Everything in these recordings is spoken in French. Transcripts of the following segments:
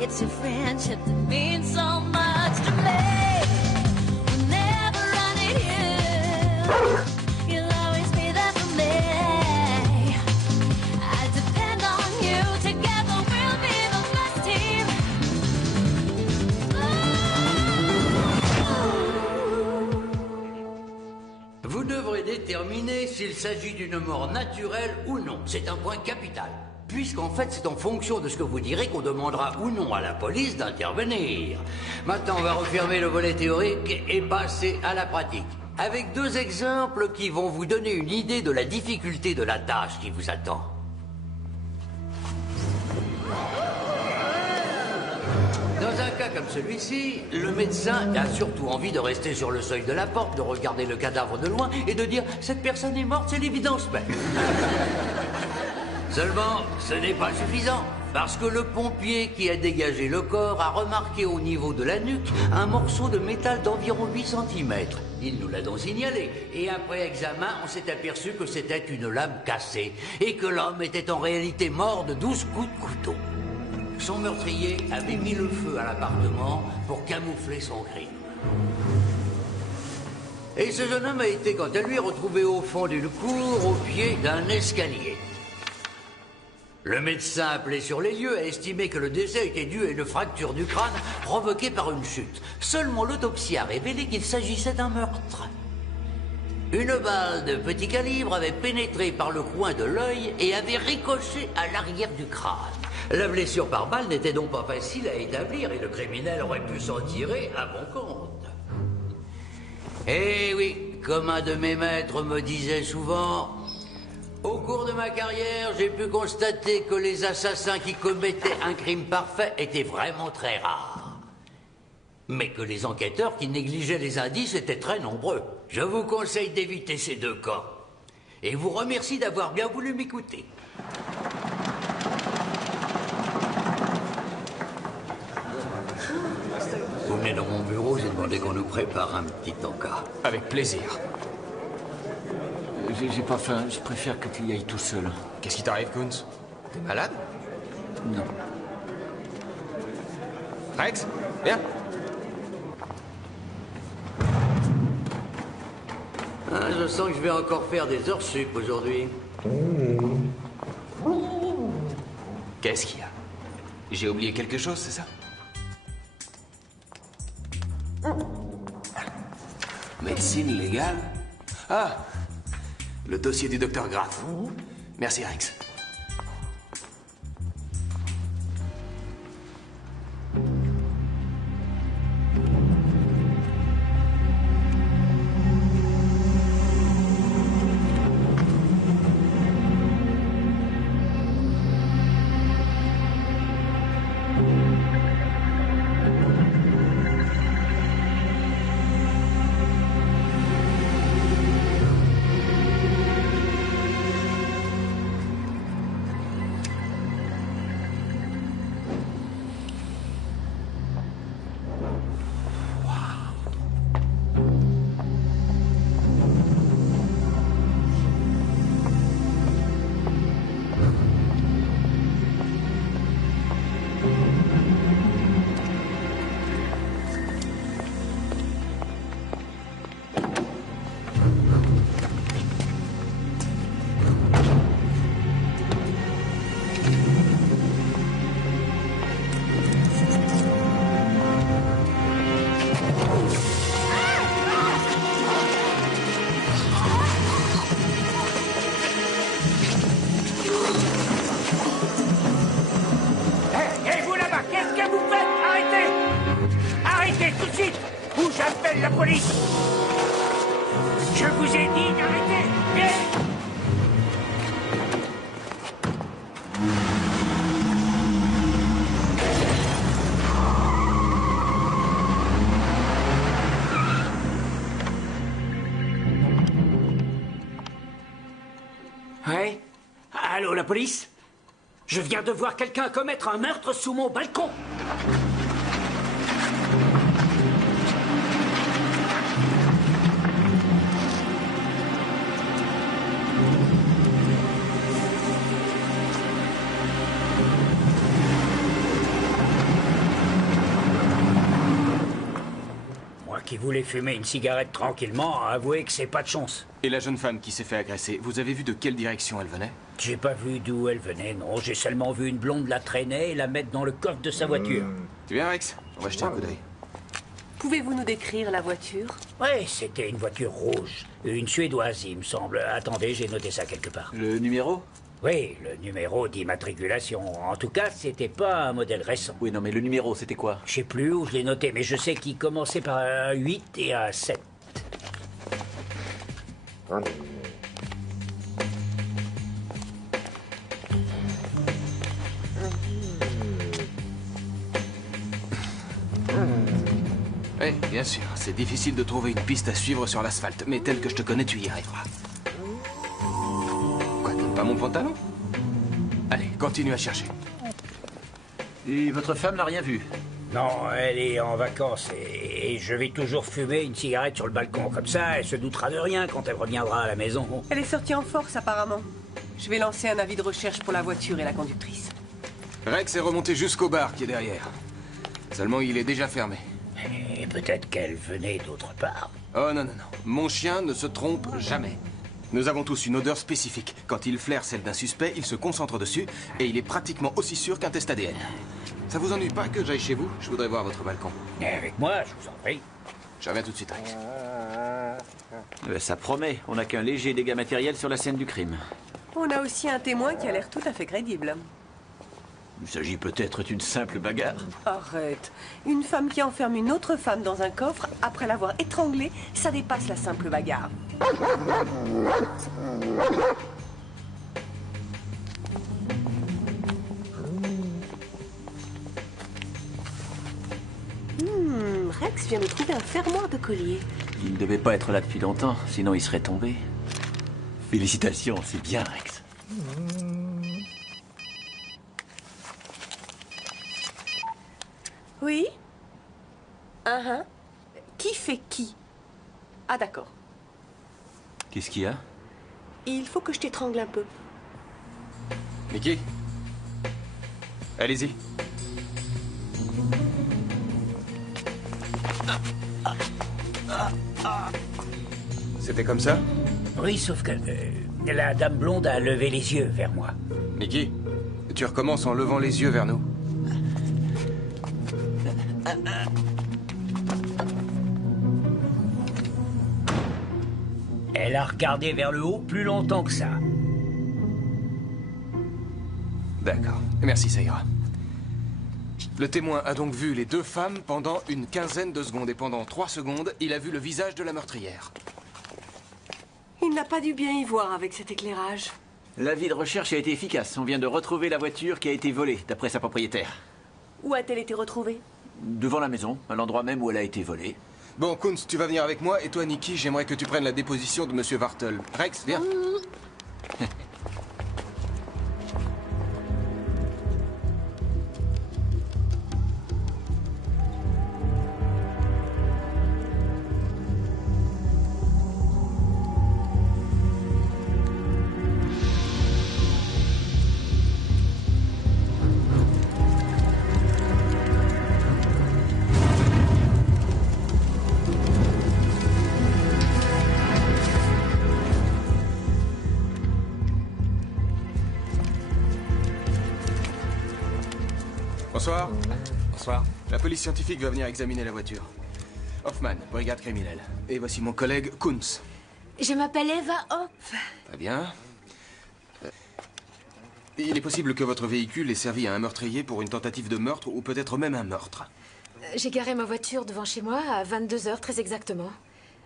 It's a friendship that means so much to me. We'll never run it you. You'll always be there for me. I depend on you. Together we'll be the best team. Vous devrez déterminer s'il s'agit d'une mort naturelle ou non. C'est un point capital. Puisqu'en fait, c'est en fonction de ce que vous direz qu'on demandera ou non à la police d'intervenir. Maintenant, on va refermer le volet théorique et passer à la pratique. Avec 2 exemples qui vont vous donner une idée de la difficulté de la tâche qui vous attend. Dans un cas comme celui-ci, le médecin a surtout envie de rester sur le seuil de la porte, de regarder le cadavre de loin et de dire « cette personne est morte, c'est l'évidence même ». Seulement, ce n'est pas suffisant, parce que le pompier qui a dégagé le corps a remarqué au niveau de la nuque un morceau de métal d'environ 8 cm. Il nous l'a donc signalé, et après examen, on s'est aperçu que c'était une lame cassée, et que l'homme était en réalité mort de 12 coups de couteau. Son meurtrier avait mis le feu à l'appartement pour camoufler son crime. Et ce jeune homme a été, quant à lui, retrouvé au fond d'une cour, au pied d'un escalier. Le médecin appelé sur les lieux a estimé que le décès était dû à une fracture du crâne provoquée par une chute. Seulement l'autopsie a révélé qu'il s'agissait d'un meurtre. Une balle de petit calibre avait pénétré par le coin de l'œil et avait ricoché à l'arrière du crâne. La blessure par balle n'était donc pas facile à établir et le criminel aurait pu s'en tirer à bon compte. Eh oui, comme un de mes maîtres me disait souvent... Au cours de ma carrière, j'ai pu constater que les assassins qui commettaient un crime parfait étaient vraiment très rares. Mais que les enquêteurs qui négligeaient les indices étaient très nombreux. Je vous conseille d'éviter ces 2 cas. Et vous remercie d'avoir bien voulu m'écouter. Vous venez dans mon bureau, j'ai demandé qu'on nous prépare un petit encas. Avec plaisir. J'ai pas faim, je préfère que tu y ailles tout seul. Qu'est-ce qui t'arrive, Kunz? T'es malade? Non. Rex, viens. Ah, je sens que je vais encore faire des heures sup aujourd'hui. Qu'est-ce qu'il y a? J'ai oublié quelque chose, c'est ça? Médecine légale? Ah! Le dossier du docteur Graff. Merci, Rex. J'appelle la police. Je vous ai dit d'arrêter. Viens. Ouais? Allô, la police? Je viens de voir quelqu'un commettre un meurtre sous mon balcon. qui voulait fumer une cigarette tranquillement a avoué que c'est pas de chance. Et la jeune femme qui s'est fait agresser, vous avez vu de quelle direction elle venait? J'ai pas vu d'où elle venait, non. J'ai seulement vu une blonde la traîner et la mettre dans le coffre de sa voiture. Tu viens, Rex? On va jeter un coup d'œil. Pouvez-vous nous décrire la voiture? Ouais, c'était une voiture rouge. Une suédoise, il me semble. Attendez, j'ai noté ça quelque part. Le numéro? Oui, le numéro d'immatriculation. En tout cas, c'était pas un modèle récent. Oui, non, mais le numéro, c'était quoi? Je sais plus où je l'ai noté, mais je sais qu'il commençait par un 8 et un 7. Oui, bien sûr. C'est difficile de trouver une piste à suivre sur l'asphalte, mais tel que je te connais, tu y arriveras. Quoi, t'aimes pas mon pantalon? Allez, continue à chercher. Et votre femme n'a rien vu? Non, elle est en vacances et je vais toujours fumer une cigarette sur le balcon. Comme ça, elle se doutera de rien quand elle reviendra à la maison. Elle est sortie en force, apparemment. Je vais lancer un avis de recherche pour la voiture et la conductrice. Rex est remonté jusqu'au bar qui est derrière. Seulement, il est déjà fermé. Et peut-être qu'elle venait d'autre part. Oh non, non, non. Mon chien ne se trompe jamais. Nous avons tous une odeur spécifique. Quand il flaire celle d'un suspect, il se concentre dessus et il est pratiquement aussi sûr qu'un test ADN. Ça vous ennuie pas que j'aille chez vous? Je voudrais voir votre balcon. Et avec moi, je vous en prie. Je reviens tout de suite, Rex. Ça promet. On n'a qu'un léger dégât matériel sur la scène du crime. On a aussi un témoin qui a l'air tout à fait crédible. Il s'agit peut-être d'une simple bagarre. Arrête. Une femme qui enferme une autre femme dans un coffre après l'avoir étranglée, ça dépasse la simple bagarre. Rex vient de trouver un fermoir de collier. Il ne devait pas être là depuis longtemps, sinon il serait tombé. Félicitations, c'est bien, Rex. Oui? Qui fait qui? Ah, d'accord. Qu'est-ce qu'il y a? Il faut que je t'étrangle un peu. Mickey? Allez-y. C'était comme ça? Oui, sauf que la dame blonde a levé les yeux vers moi. Mickey, tu recommences en levant les yeux vers nous. Elle a regardé vers le haut plus longtemps que ça. D'accord. Merci, ça ira. Le témoin a donc vu les deux femmes pendant une quinzaine de secondes et pendant 3 secondes, il a vu le visage de la meurtrière. Il n'a pas dû bien y voir avec cet éclairage. L'avis de recherche a été efficace. On vient de retrouver la voiture qui a été volée, d'après sa propriétaire. Où a-t-elle été retrouvée? Devant la maison, à l'endroit même où elle a été volée. Bon, Kunz, tu vas venir avec moi, et toi, Nikki, j'aimerais que tu prennes la déposition de Monsieur Vartel. Rex, viens. Bonsoir. Bonsoir. La police scientifique va venir examiner la voiture. Hoffman, brigade criminelle. Et voici mon collègue Kunz. Je m'appelle Eva Hopf. Très bien. Il est possible que votre véhicule ait servi à un meurtrier pour une tentative de meurtre ou peut-être même un meurtre. J'ai garé ma voiture devant chez moi à 22h très exactement.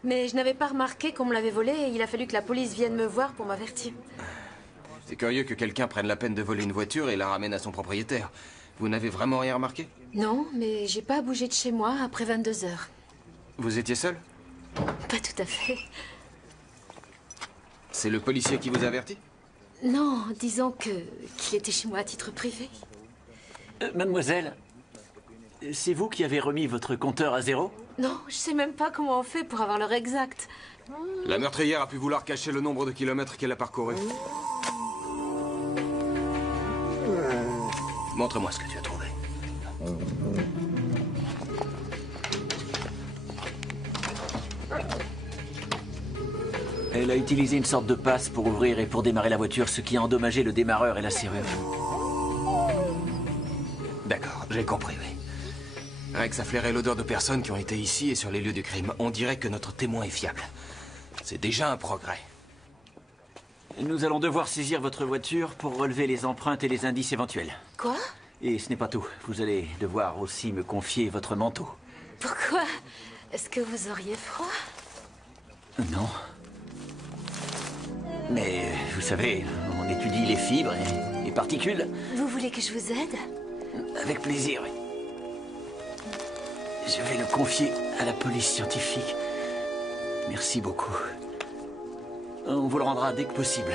Mais je n'avais pas remarqué qu'on me l'avait volée et il a fallu que la police vienne me voir pour m'avertir. C'est curieux que quelqu'un prenne la peine de voler une voiture et la ramène à son propriétaire. Vous n'avez vraiment rien remarqué? Non, mais j'ai pas bougé de chez moi après 22h. Vous étiez seul? Pas tout à fait. C'est le policier qui vous a averti? Non, disons qu'il était chez moi à titre privé. Mademoiselle, c'est vous qui avez remis votre compteur à zéro? Non, je sais même pas comment on fait pour avoir l'heure exacte. La meurtrière a pu vouloir cacher le nombre de kilomètres qu'elle a parcouru. Montre-moi ce que tu as trouvé. a utilisé une sorte de passe pour ouvrir et pour démarrer la voiture, ce qui a endommagé le démarreur et la serrure. D'accord, j'ai compris, oui. Rex a flairé l'odeur de personnes qui ont été ici et sur les lieux du crime. On dirait que notre témoin est fiable. C'est déjà un progrès. Nous allons devoir saisir votre voiture pour relever les empreintes et les indices éventuels. Quoi? Et ce n'est pas tout. Vous allez devoir aussi me confier votre manteau. Pourquoi? Est-ce que vous auriez froid? Non. Mais, vous savez, on étudie les fibres et les particules. Vous voulez que je vous aide? Avec plaisir, oui. Je vais le confier à la police scientifique. Merci beaucoup. On vous le rendra dès que possible.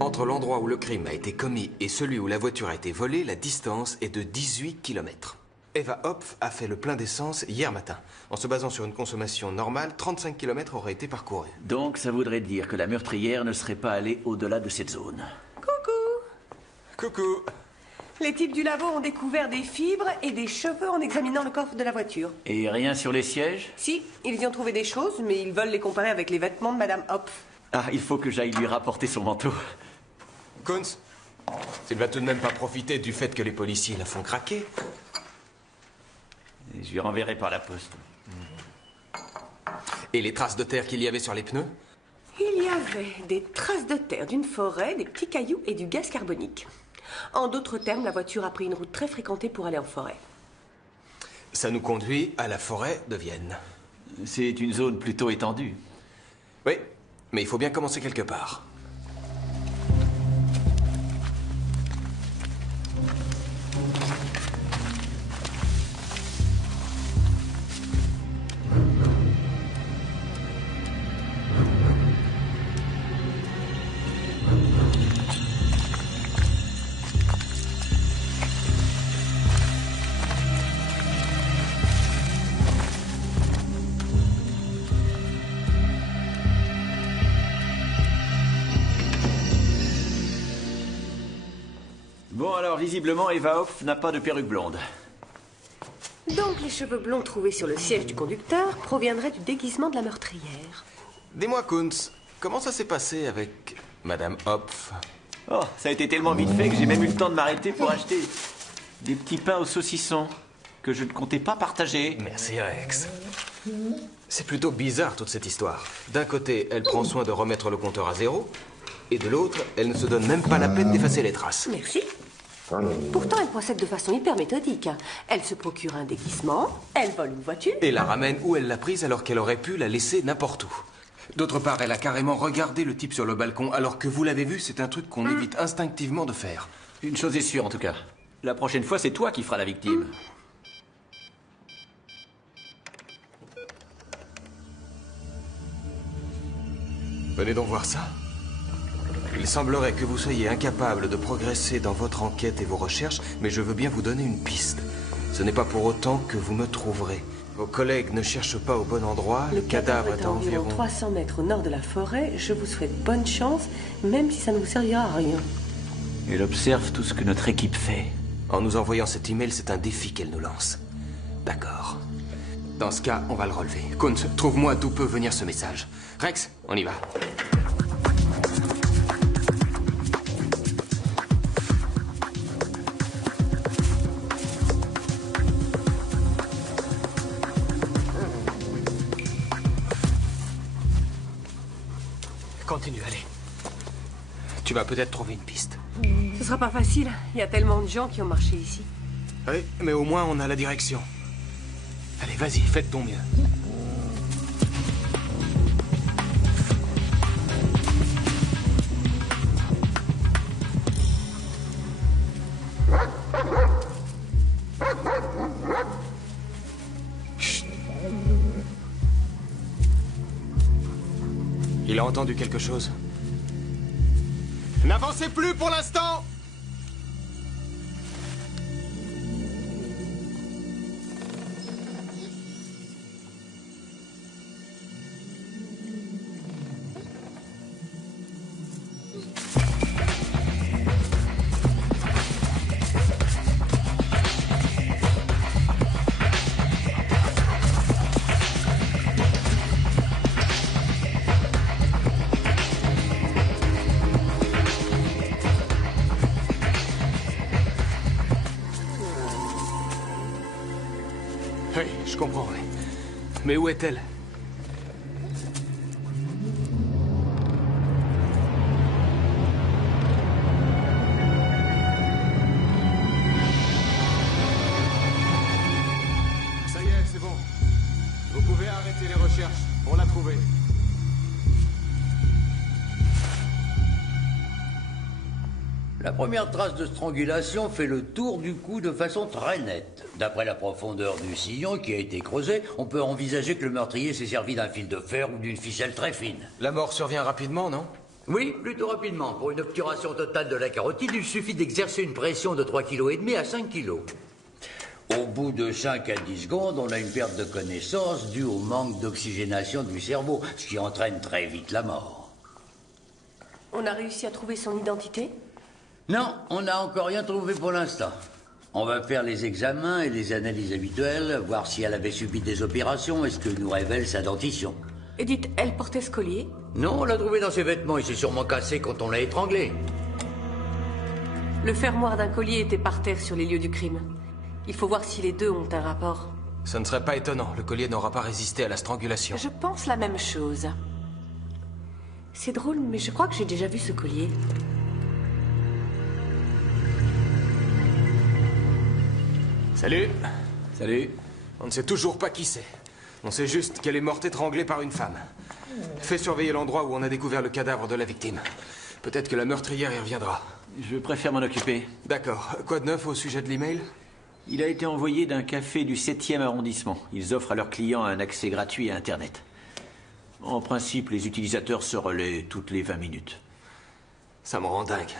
Entre l'endroit où le crime a été commis et celui où la voiture a été volée, la distance est de 18 km. Eva Hopf a fait le plein d'essence hier matin. En se basant sur une consommation normale, 35 km auraient été parcourus. Donc, ça voudrait dire que la meurtrière ne serait pas allée au-delà de cette zone. Coucou. Les types du labo ont découvert des fibres et des cheveux en examinant le coffre de la voiture. Et rien sur les sièges? Si, ils y ont trouvé des choses, mais ils veulent les comparer avec les vêtements de Madame Hopf. Ah, il faut que j'aille lui rapporter son manteau. Kunz, s'il va tout de même pas profiter du fait que les policiers la font craquer. Et je lui renverrai par la poste. Et les traces de terre qu'il y avait sur les pneus? Il y avait des traces de terre d'une forêt, des petits cailloux et du gaz carbonique. En d'autres termes, la voiture a pris une route très fréquentée pour aller en forêt. Ça nous conduit à la forêt de Vienne. C'est une zone plutôt étendue. Oui, mais il faut bien commencer quelque part. Bon, alors, visiblement, Eva Hopf n'a pas de perruque blonde. Donc les cheveux blonds trouvés sur le siège du conducteur proviendraient du déguisement de la meurtrière. Dis-moi, Kunz, comment ça s'est passé avec Madame Hopf? Oh, ça a été tellement vite fait que j'ai même eu le temps de m'arrêter pour acheter des petits pains au saucisson que je ne comptais pas partager. Merci, Rex. C'est plutôt bizarre, toute cette histoire. D'un côté, elle prend soin de remettre le compteur à zéro, et de l'autre, elle ne se donne même pas la peine d'effacer les traces. Merci. Pourtant, elle procède de façon hyper méthodique. Elle se procure un déguisement, elle vole une voiture. Et la ramène où elle l'a prise alors qu'elle aurait pu la laisser n'importe où. D'autre part, elle a carrément regardé le type sur le balcon alors que vous l'avez vu, c'est un truc qu'on évite instinctivement de faire. Une chose est sûre, en tout cas. La prochaine fois, c'est toi qui feras la victime. Venez donc voir ça. Il semblerait que vous soyez incapable de progresser dans votre enquête et vos recherches, mais je veux bien vous donner une piste. Ce n'est pas pour autant que vous me trouverez. Vos collègues ne cherchent pas au bon endroit, le cadavre est à environ 300 mètres au nord de la forêt. Je vous souhaite bonne chance, même si ça ne vous servira à rien. Elle observe tout ce que notre équipe fait. En nous envoyant cet email, c'est un défi qu'elle nous lance. D'accord. Dans ce cas, on va le relever. Kunz, trouve-moi d'où peut venir ce message. Rex, on y va. Continue, allez. Tu vas peut-être trouver une piste. Ce sera pas facile. Il y a tellement de gens qui ont marché ici. Oui, mais au moins on a la direction. Allez, vas-y, fais de ton mieux. Chut. Il a entendu quelque chose. N'avancez plus pour l'instant! Je comprends, oui. Mais où est-elle? Ça y est, c'est bon. Vous pouvez arrêter les recherches. On l'a trouvée. La première trace de strangulation fait le tour du cou de façon très nette. D'après la profondeur du sillon qui a été creusé, on peut envisager que le meurtrier s'est servi d'un fil de fer ou d'une ficelle très fine. La mort survient rapidement, non? Oui, plutôt rapidement. Pour une obturation totale de la carotide, il suffit d'exercer une pression de 3,5 kg à 5 kg. Au bout de 5 à 10 secondes, on a une perte de connaissance due au manque d'oxygénation du cerveau, ce qui entraîne très vite la mort. On a réussi à trouver son identité? Non, on n'a encore rien trouvé pour l'instant. On va faire les examens et les analyses habituelles, voir si elle avait subi des opérations et ce que nous révèle sa dentition. Et dites, elle portait ce collier? Non, on l'a trouvé dans ses vêtements, il s'est sûrement cassé quand on l'a étranglé. Le fermoir d'un collier était par terre sur les lieux du crime. Il faut voir si les deux ont un rapport. Ça ne serait pas étonnant. Le collier n'aura pas résisté à la strangulation. Je pense la même chose. C'est drôle, mais je crois que j'ai déjà vu ce collier. Salut. Salut. On ne sait toujours pas qui c'est. On sait juste qu'elle est morte étranglée par une femme. Fais surveiller l'endroit où on a découvert le cadavre de la victime. Peut-être que la meurtrière y reviendra. Je préfère m'en occuper. D'accord. Quoi de neuf au sujet de l'email? Il a été envoyé d'un café du 7e arrondissement. Ils offrent à leurs clients un accès gratuit à Internet. En principe, les utilisateurs se relaient toutes les 20 minutes. Ça me rend dingue.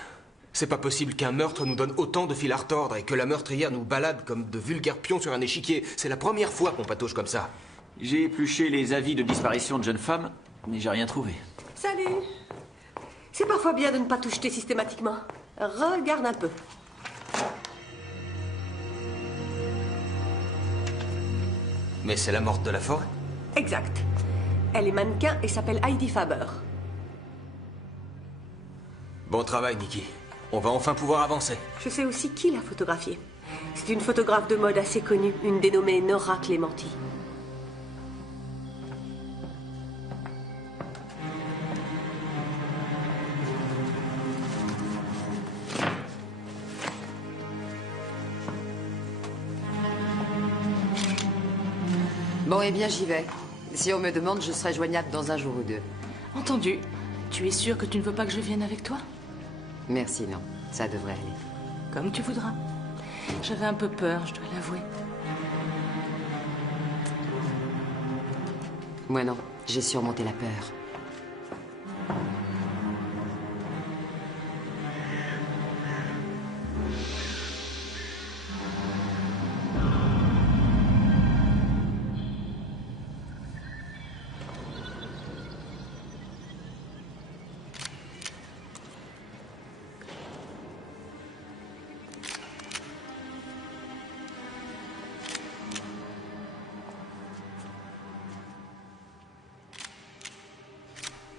C'est pas possible qu'un meurtre nous donne autant de fil à retordre et que la meurtrière nous balade comme de vulgaires pions sur un échiquier. C'est la première fois qu'on patauge comme ça. J'ai épluché les avis de disparition de jeunes femmes, mais j'ai rien trouvé. Salut! C'est parfois bien de ne pas tout jeter systématiquement. Regarde un peu. Mais c'est la morte de la forêt? Exact. Elle est mannequin et s'appelle Heidi Faber. Bon travail, Nikki. On va enfin pouvoir avancer. Je sais aussi qui l'a photographiée. C'est une photographe de mode assez connue, une dénommée Nora Clementi. Bon, eh bien, j'y vais. Si on me demande, je serai joignable dans un jour ou deux. Entendu. Tu es sûr que tu ne veux pas que je vienne avec toi? Merci, non. Ça devrait aller. Comme tu voudras. J'avais un peu peur, je dois l'avouer. Moi, non. J'ai surmonté la peur.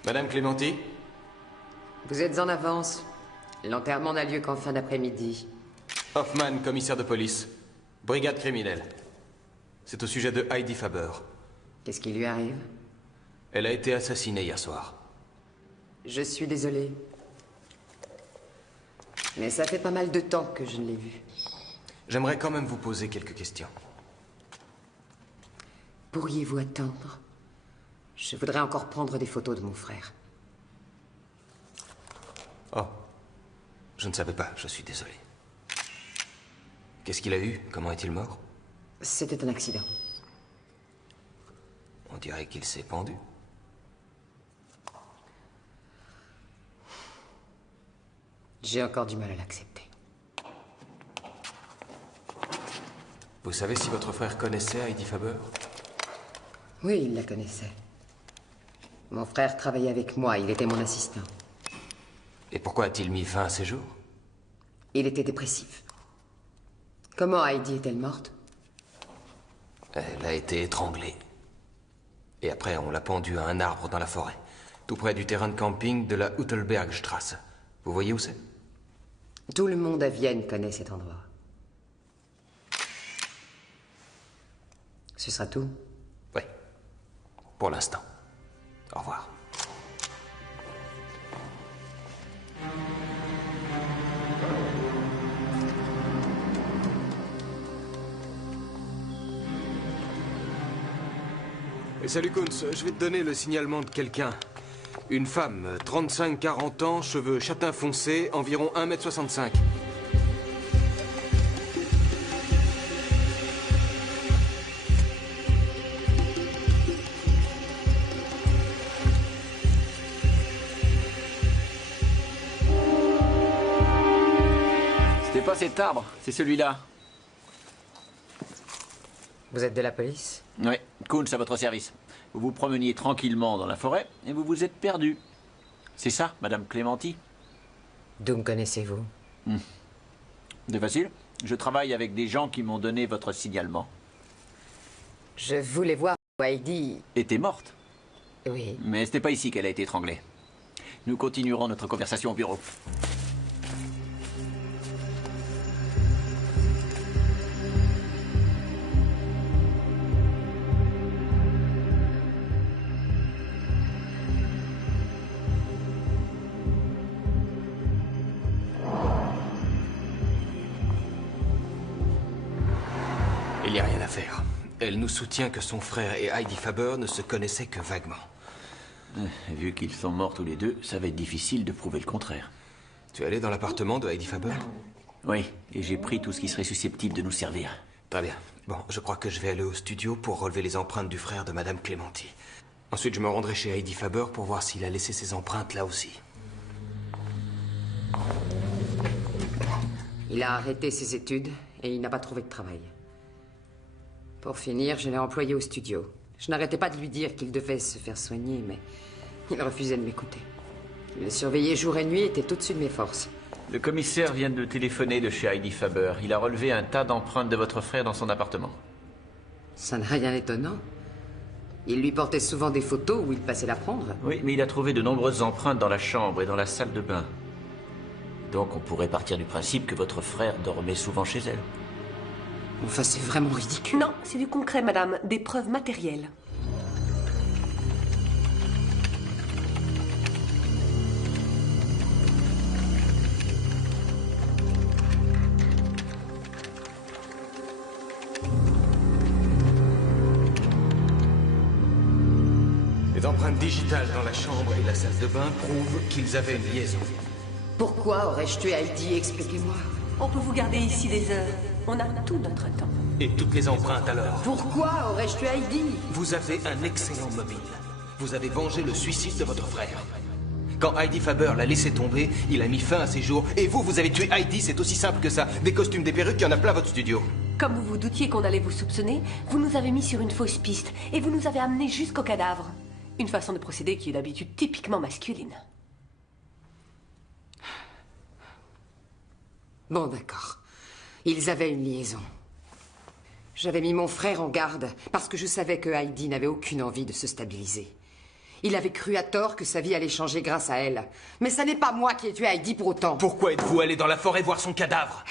Madame Clémenti? Vous êtes en avance. L'enterrement n'a lieu qu'en fin d'après-midi. Hoffman, commissaire de police. Brigade criminelle. C'est au sujet de Heidi Faber. Qu'est-ce qui lui arrive? Elle a été assassinée hier soir. Je suis désolée. Mais ça fait pas mal de temps que je ne l'ai vue. J'aimerais quand même vous poser quelques questions. Pourriez-vous attendre? Je voudrais encore prendre des photos de mon frère. Oh. Je ne savais pas, je suis désolé. Qu'est-ce qu'il a eu? Comment est-il mort? C'était un accident. On dirait qu'il s'est pendu. J'ai encore du mal à l'accepter. Vous savez si votre frère connaissait Heidi Faber? Oui, il la connaissait. Mon frère travaillait avec moi, il était mon assistant. Et pourquoi a-t-il mis fin à ses jours? Il était dépressif. Comment Heidi est-elle morte? Elle a été étranglée. Et après, on l'a pendue à un arbre dans la forêt, tout près du terrain de camping de la Huttelbergstrasse. Vous voyez où c'est? Tout le monde à Vienne connaît cet endroit. Ce sera tout? Oui. Pour l'instant. Au revoir. Et salut Kunz, je vais te donner le signalement de quelqu'un. Une femme, 35-40 ans, cheveux châtain foncé, environ 1m65. C'était pas cet arbre, c'est celui-là. Vous êtes de la police? Oui, Kunz à votre service. Vous vous promeniez tranquillement dans la forêt et vous vous êtes perdu. C'est ça, Madame Clémenti? D'où me connaissez-vous? C'est facile. Je travaille avec des gens qui m'ont donné votre signalement. Je voulais voir où Heidi... Était morte. Oui. Mais c'était pas ici qu'elle a été étranglée. Nous continuerons notre conversation au bureau. Il n'y a rien à faire. Elle nous soutient que son frère et Heidi Faber ne se connaissaient que vaguement. Vu qu'ils sont morts tous les deux, ça va être difficile de prouver le contraire. Tu es allé dans l'appartement de Heidi Faber? Oui, et j'ai pris tout ce qui serait susceptible de nous servir. Très bien. Bon, je crois que je vais aller au studio pour relever les empreintes du frère de Madame Clémenti. Ensuite, je me rendrai chez Heidi Faber pour voir s'il a laissé ses empreintes là aussi. Il a arrêté ses études et il n'a pas trouvé de travail. Pour finir, je l'ai employé au studio. Je n'arrêtais pas de lui dire qu'il devait se faire soigner, mais il refusait de m'écouter. Le surveiller jour et nuit était au-dessus de mes forces. Le commissaire vient de téléphoner de chez Heidi Faber. Il a relevé un tas d'empreintes de votre frère dans son appartement. Ça n'a rien d'étonnant. Il lui portait souvent des photos où il passait la prendre. Oui, mais il a trouvé de nombreuses empreintes dans la chambre et dans la salle de bain. Donc on pourrait partir du principe que votre frère dormait souvent chez elle. Enfin, c'est vraiment ridicule. Non, c'est du concret, madame. Des preuves matérielles. Les empreintes digitales dans la chambre et la salle de bain prouvent qu'ils avaient une liaison. Pourquoi aurais-je tué Heidi? Expliquez-moi. On peut vous garder ici des heures. On a tout notre temps. Et toutes les empreintes alors? Pourquoi aurais-je tué Heidi? Vous avez un excellent mobile. Vous avez vengé le suicide de votre frère. Quand Heidi Faber l'a laissé tomber, il a mis fin à ses jours. Et vous, vous avez tué Heidi, c'est aussi simple que ça. Des costumes, des perruques, il y en a plein à votre studio. Comme vous vous doutiez qu'on allait vous soupçonner, vous nous avez mis sur une fausse piste et vous nous avez amenés jusqu'au cadavre. Une façon de procéder qui est d'habitude typiquement masculine. Bon, d'accord. Ils avaient une liaison. J'avais mis mon frère en garde parce que je savais que Heidi n'avait aucune envie de se stabiliser. Il avait cru à tort que sa vie allait changer grâce à elle. Mais ça n'est pas moi qui ai tué Heidi pour autant. Pourquoi êtes-vous allé dans la forêt voir son cadavre?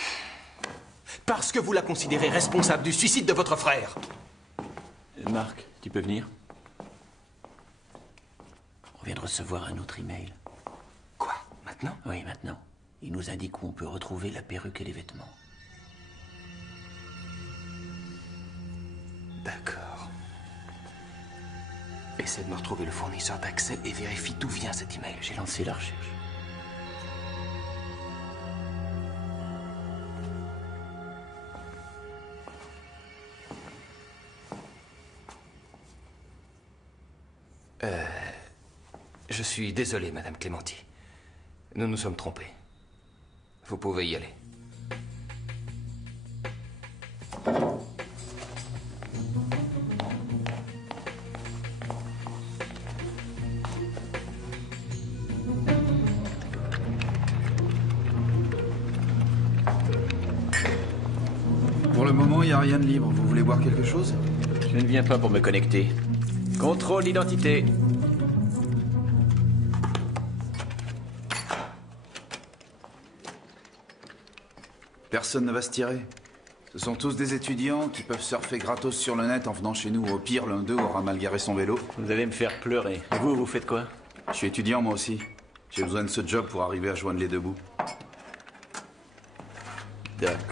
Parce que vous la considérez responsable du suicide de votre frère. Marc, tu peux venir? On vient de recevoir un autre email. Quoi? Maintenant? Oui, maintenant. Il nous indique où on peut retrouver la perruque et les vêtements. D'accord. Essaie de me retrouver le fournisseur d'accès et vérifie d'où vient cet email. J'ai lancé la recherche. Je suis désolé, Madame Clémenti. Nous nous sommes trompés. Vous pouvez y aller. Pour le moment, il n'y a rien de libre. Vous voulez voir quelque chose? Je ne viens pas pour me connecter. Contrôle d'identité. Personne ne va se tirer. Ce sont tous des étudiants qui peuvent surfer gratos sur le net en venant chez nous. Au pire, l'un d'eux aura mal garé son vélo. Vous allez me faire pleurer. Et vous faites quoi? Je suis étudiant, moi aussi. J'ai besoin de ce job pour arriver à joindre les deux bouts. D'accord.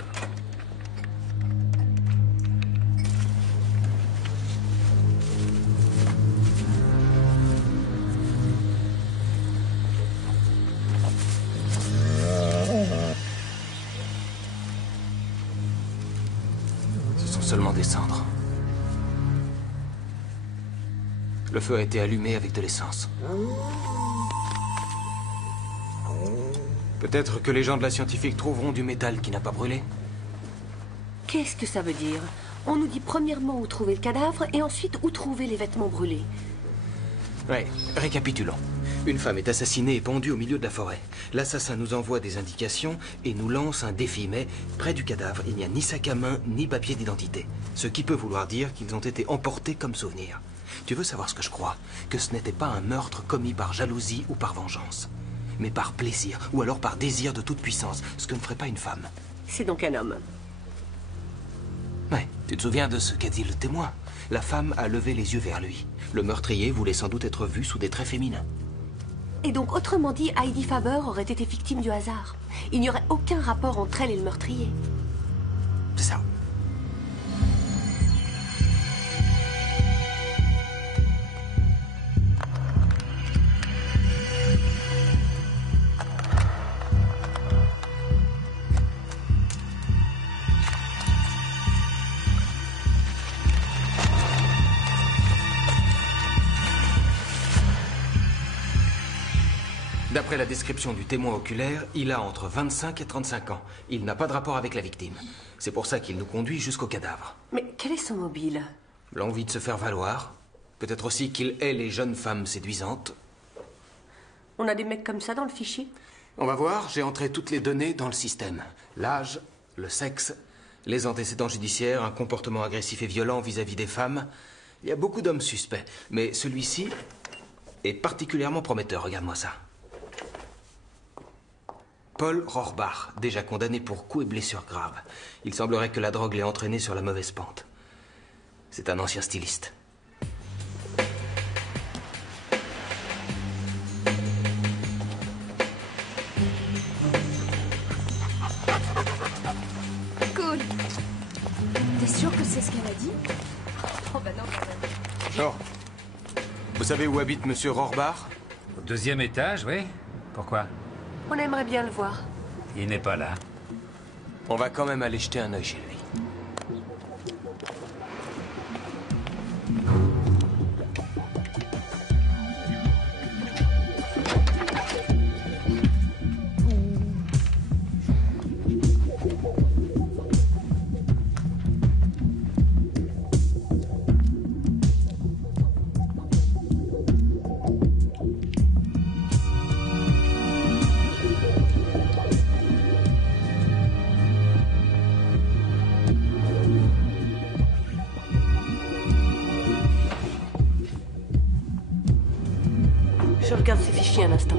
Ce sont seulement des cendres. Le feu a été allumé avec de l'essence. Peut-être que les gens de la scientifique trouveront du métal qui n'a pas brûlé. Qu'est-ce que ça veut dire? On nous dit premièrement où trouver le cadavre et ensuite où trouver les vêtements brûlés. Ouais, récapitulons. Une femme est assassinée et pendue au milieu de la forêt. L'assassin nous envoie des indications et nous lance un défi, mais près du cadavre, il n'y a ni sac à main, ni papier d'identité. Ce qui peut vouloir dire qu'ils ont été emportés comme souvenir. Tu veux savoir ce que je crois? Que ce n'était pas un meurtre commis par jalousie ou par vengeance, mais par plaisir, ou alors par désir de toute puissance, ce que ne ferait pas une femme. C'est donc un homme. Ouais, tu te souviens de ce qu'a dit le témoin? La femme a levé les yeux vers lui. Le meurtrier voulait sans doute être vu sous des traits féminins. Et donc, autrement dit, Heidi Faber aurait été victime du hasard. Il n'y aurait aucun rapport entre elle et le meurtrier. C'est ça. D'après la description du témoin oculaire, il a entre 25 et 35 ans. Il n'a pas de rapport avec la victime. C'est pour ça qu'il nous conduit jusqu'au cadavre. Mais quel est son mobile? L'envie de se faire valoir. Peut-être aussi qu'il hait les jeunes femmes séduisantes. On a des mecs comme ça dans le fichier? On va voir, j'ai entré toutes les données dans le système. L'âge, le sexe, les antécédents judiciaires, un comportement agressif et violent vis-à-vis des femmes. Il y a beaucoup d'hommes suspects, mais celui-ci est particulièrement prometteur, regarde-moi ça. Paul Rohrbach, déjà condamné pour coups et blessures graves. Il semblerait que la drogue l'ait entraîné sur la mauvaise pente. C'est un ancien styliste. Cool. T'es sûr que c'est ce qu'elle a dit? Oh bah non, quand même. Oh. Vous savez où habite Monsieur Rohrbach? Au 2e étage, oui. Pourquoi? On aimerait bien le voir. Il n'est pas là. On va quand même aller jeter un œil chez lui. Je regarde ces fichiers un instant.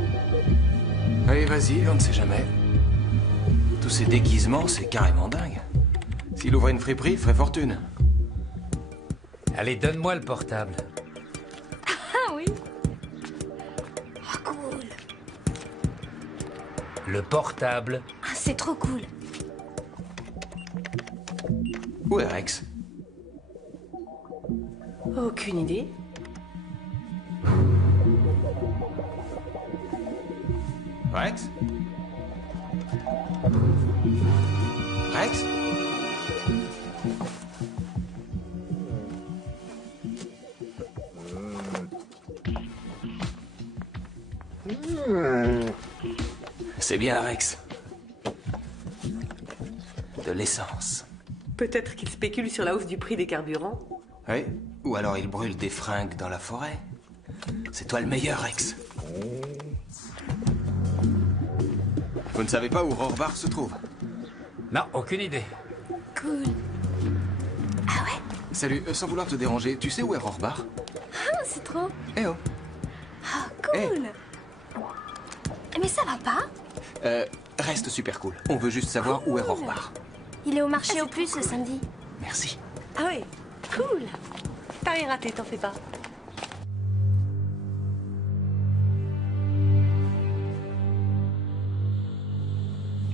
Allez, vas-y, on ne sait jamais. Tous ces déguisements, c'est carrément dingue. S'il ouvrait une friperie, il ferait fortune. Allez, donne-moi le portable. Ah oui. Oh, cool. Le portable. Ah, c'est trop cool. Où est Rex? Aucune idée. Rex? Rex? C'est bien, Rex. De l'essence. Peut-être qu'il spécule sur la hausse du prix des carburants. Oui. Ou alors il brûle des fringues dans la forêt. C'est toi le meilleur, Rex. Vous ne savez pas où Rohrbach se trouve? Non, aucune idée. Cool. Ah ouais? Salut, sans vouloir te déranger, tu sais où est Rohrbach? Ah, c'est trop. Eh oh. Ah, cool. Mais ça va pas? Reste super cool. On veut juste savoir où est Rohrbach. Il est au marché aux puces ce samedi. Merci. Ah oui, cool. T'as rien raté, t'en fais pas.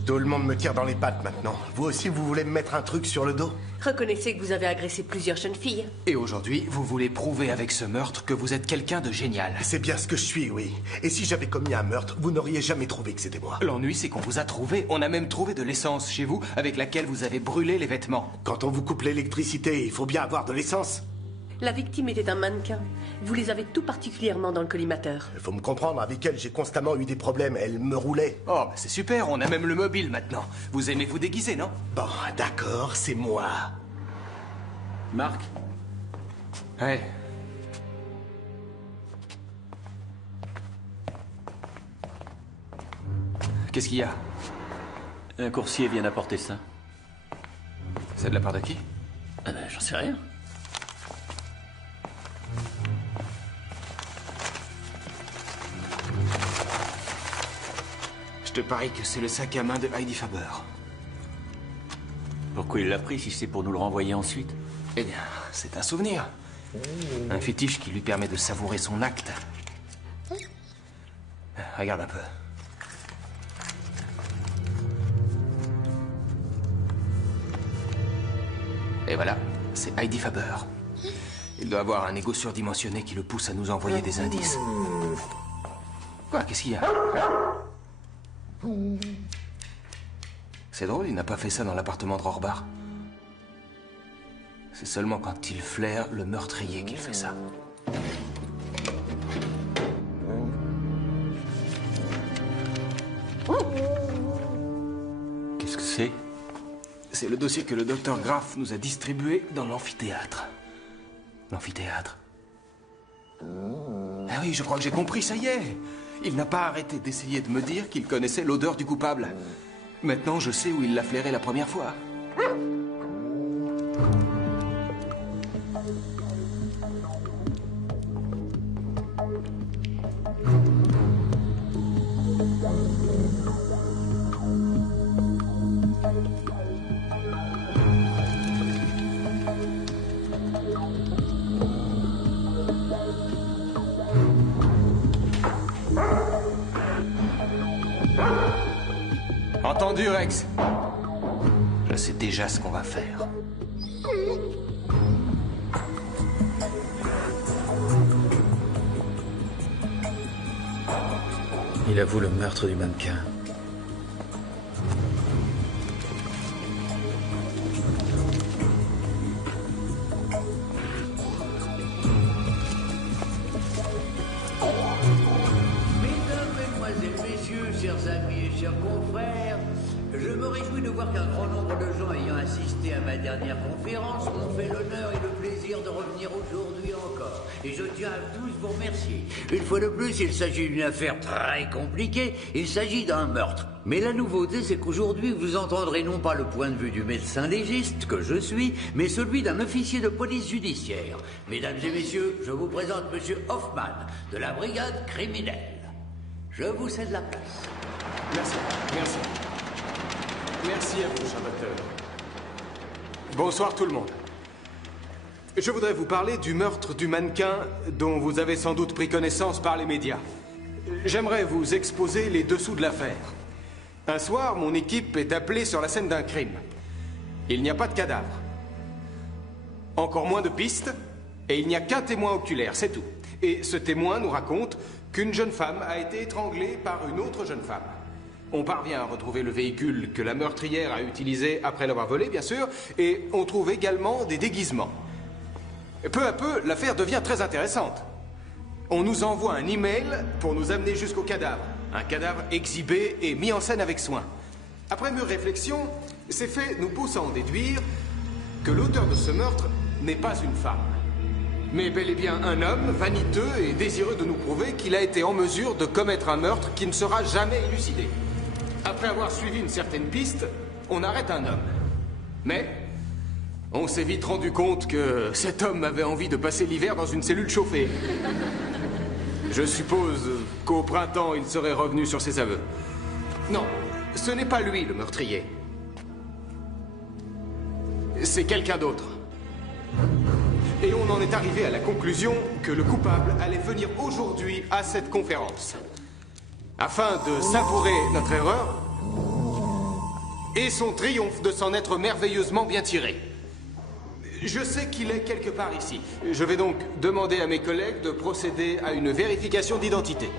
Tout le monde me tire dans les pattes maintenant. Vous aussi, vous voulez me mettre un truc sur le dos? Reconnaissez que vous avez agressé plusieurs jeunes filles. Et aujourd'hui, vous voulez prouver avec ce meurtre que vous êtes quelqu'un de génial. C'est bien ce que je suis, oui. Et si j'avais commis un meurtre, vous n'auriez jamais trouvé que c'était moi. L'ennui, c'est qu'on vous a trouvé. On a même trouvé de l'essence chez vous avec laquelle vous avez brûlé les vêtements. Quand on vous coupe l'électricité, il faut bien avoir de l'essence. La victime était un mannequin. Vous les avez tout particulièrement dans le collimateur. Il faut me comprendre, avec elle, j'ai constamment eu des problèmes. Elle me roulait. Oh, bah c'est super, on a même le mobile maintenant. Vous aimez vous déguiser, non? Bon, d'accord, c'est moi. Marc? Ouais. Qu'est-ce qu'il y a? Un coursier vient d'apporter ça. C'est de la part de qui? Ah ben, j'en sais rien. Je te parie que c'est le sac à main de Heidi Faber. Pourquoi il l'a pris si c'est pour nous le renvoyer ensuite? Eh bien, c'est un souvenir. Un fétiche qui lui permet de savourer son acte. Regarde un peu. Et voilà, c'est Heidi Faber. Il doit avoir un ego surdimensionné qui le pousse à nous envoyer des indices. Quoi? Qu'est-ce qu'il y a? C'est drôle, il n'a pas fait ça dans l'appartement de Rohrbar. C'est seulement quand il flaire le meurtrier qu'il fait ça. Qu'est-ce que c'est? C'est le dossier que le docteur Graff nous a distribué dans l'amphithéâtre. L'amphithéâtre. Ah oui, je crois que j'ai compris, ça y est. Il n'a pas arrêté d'essayer de me dire qu'il connaissait l'odeur du coupable. Maintenant, je sais où il l'a flairé la première fois. Entendu, Rex. Je sais déjà ce qu'on va faire. Il avoue le meurtre du mannequin. Je me réjouis de voir qu'un grand nombre de gens ayant assisté à ma dernière conférence m'ont fait l'honneur et le plaisir de revenir aujourd'hui encore. Et je tiens à tous vous remercier. Une fois de plus, il s'agit d'une affaire très compliquée. Il s'agit d'un meurtre. Mais la nouveauté, c'est qu'aujourd'hui, vous entendrez non pas le point de vue du médecin légiste, que je suis, mais celui d'un officier de police judiciaire. Mesdames et messieurs, je vous présente Monsieur Hoffman, de la brigade criminelle. Je vous cède la place. Merci, merci. Merci à vous, cher docteur. Bonsoir tout le monde. Je voudrais vous parler du meurtre du mannequin dont vous avez sans doute pris connaissance par les médias. J'aimerais vous exposer les dessous de l'affaire. Un soir, mon équipe est appelée sur la scène d'un crime. Il n'y a pas de cadavre. Encore moins de pistes, et il n'y a qu'un témoin oculaire, c'est tout. Et ce témoin nous raconte qu'une jeune femme a été étranglée par une autre jeune femme. On parvient à retrouver le véhicule que la meurtrière a utilisé après l'avoir volé, bien sûr, et on trouve également des déguisements. Peu à peu, l'affaire devient très intéressante. On nous envoie un email pour nous amener jusqu'au cadavre. Un cadavre exhibé et mis en scène avec soin. Après mûre réflexion, ces faits nous poussent à en déduire que l'auteur de ce meurtre n'est pas une femme, mais bel et bien un homme vaniteux et désireux de nous prouver qu'il a été en mesure de commettre un meurtre qui ne sera jamais élucidé. Après avoir suivi une certaine piste, on arrête un homme. Mais on s'est vite rendu compte que cet homme avait envie de passer l'hiver dans une cellule chauffée. Je suppose qu'au printemps, il serait revenu sur ses aveux. Non, ce n'est pas lui le meurtrier. c'est quelqu'un d'autre. Et on en est arrivé à la conclusion que le coupable allait venir aujourd'hui à cette conférence. Afin de savourer notre erreur et son triomphe de s'en être merveilleusement bien tiré. Je sais qu'il est quelque part ici. Je vais donc demander à mes collègues de procéder à une vérification d'identité.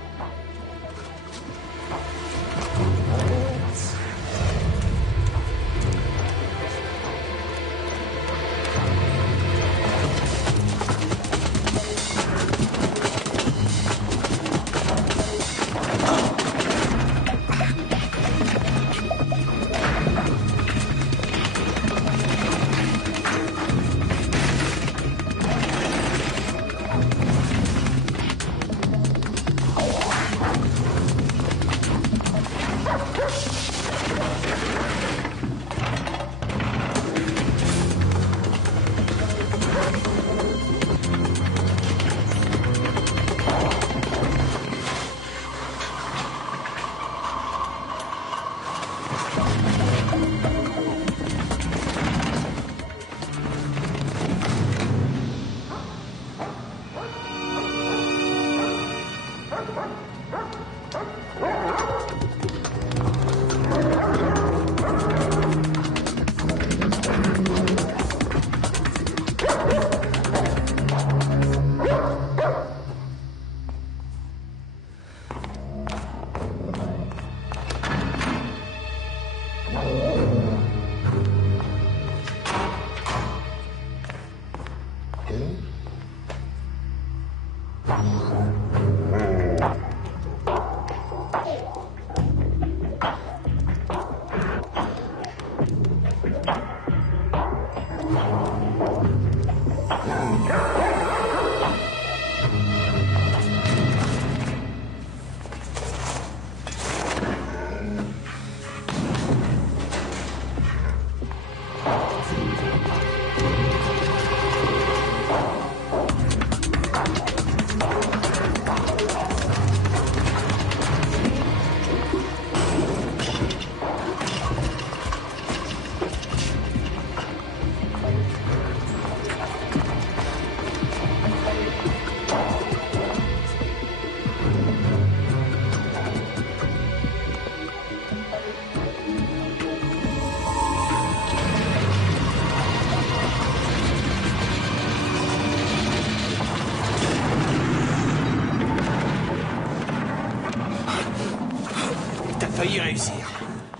Failli réussir.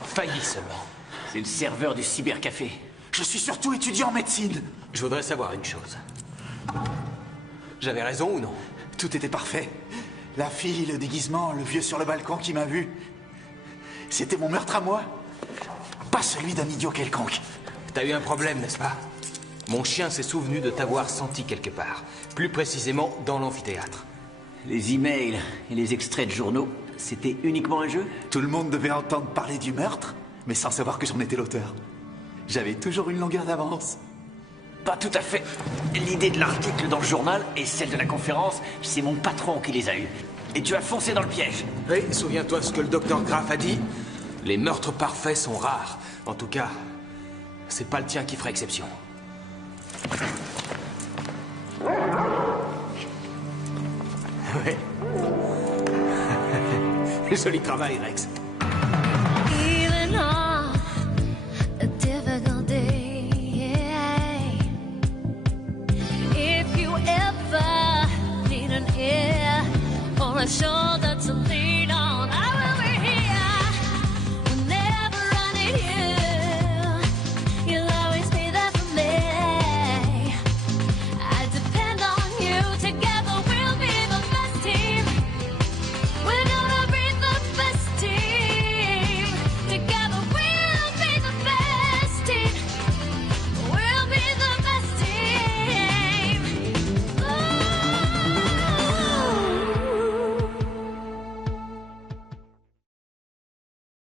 Failli seulement. C'est le serveur du cybercafé. Je suis surtout étudiant en médecine. Je voudrais savoir une chose. J'avais raison ou non? Tout était parfait. La fille, le déguisement, le vieux sur le balcon qui m'a vu. C'était mon meurtre à moi. Pas celui d'un idiot quelconque. T'as eu un problème, n'est-ce pas? Mon chien s'est souvenu de t'avoir senti quelque part. Plus précisément dans l'amphithéâtre. Les emails et les extraits de journaux, c'était uniquement un jeu? Tout le monde devait entendre parler du meurtre, mais sans savoir que j'en étais l'auteur. J'avais toujours une longueur d'avance. Pas tout à fait. L'idée de l'article dans le journal et celle de la conférence, c'est mon patron qui les a eues. Et tu as foncé dans le piège. Oui, souviens-toi ce que le docteur Graff a dit. Les meurtres parfaits sont rares. En tout cas, c'est pas le tien qui ferait exception. Ouais. Joli travail, Rex.